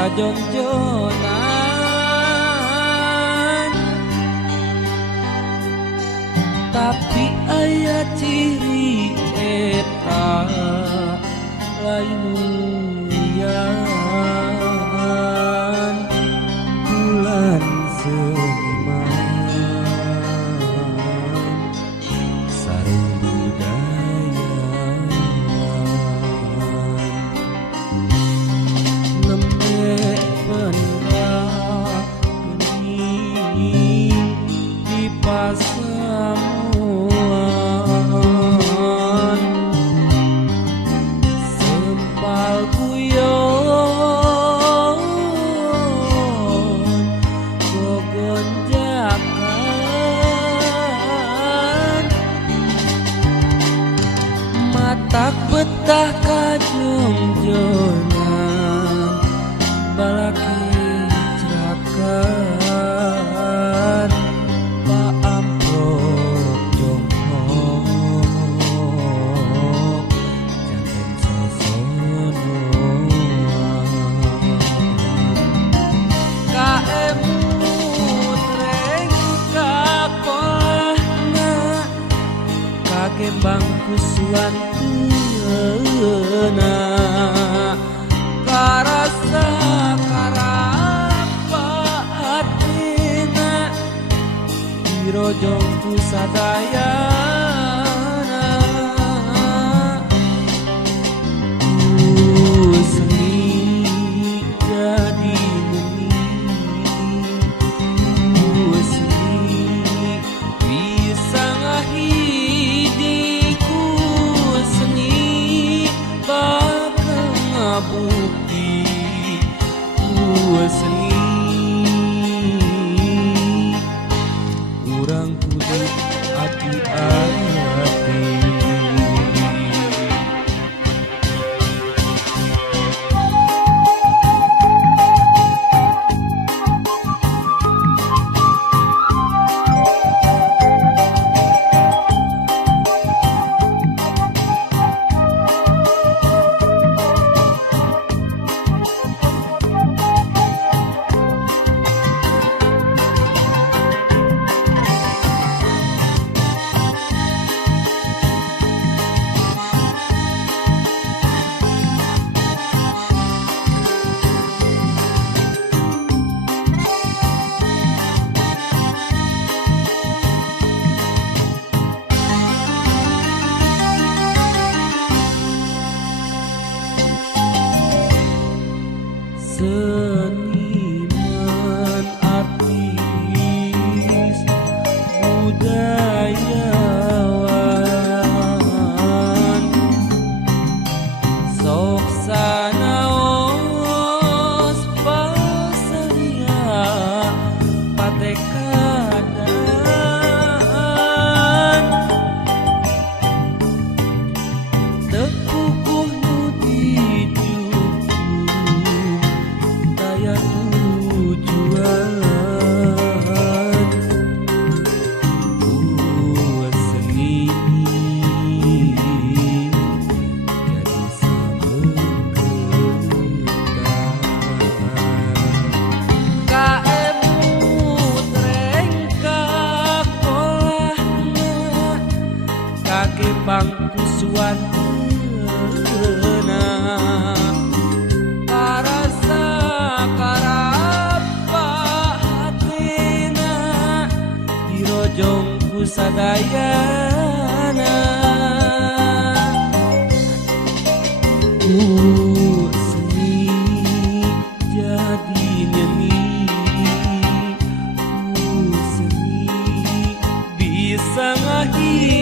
sajonjonan, tapi aya ciri eta lain lian bulan seniman sareng budayawan lembek pendak geni di pasamuan sempal guyon gogonjakan matak betah kajongjonan balaki cerakan Pak Amprok jonghok janten sosonoan kaemut reng kakolahna kagembang kusuan teuna karasa karapa hatina dirojong ku sadayana ku seni jadi meni ku seni bisa ngahidi ku seni bakal ngabukti ku seni urang kudu hati-hati. Seniman artis budayawan sok sanaos pasaria patekadan teu kukuh nu dijuku daya tujuan seni jadi sabengketan kaemut reng kakolahna kagembang kusuan teuna karasa karapa hatina dirojong ku sadayana seni jadi nyeni seni bisa ngahidi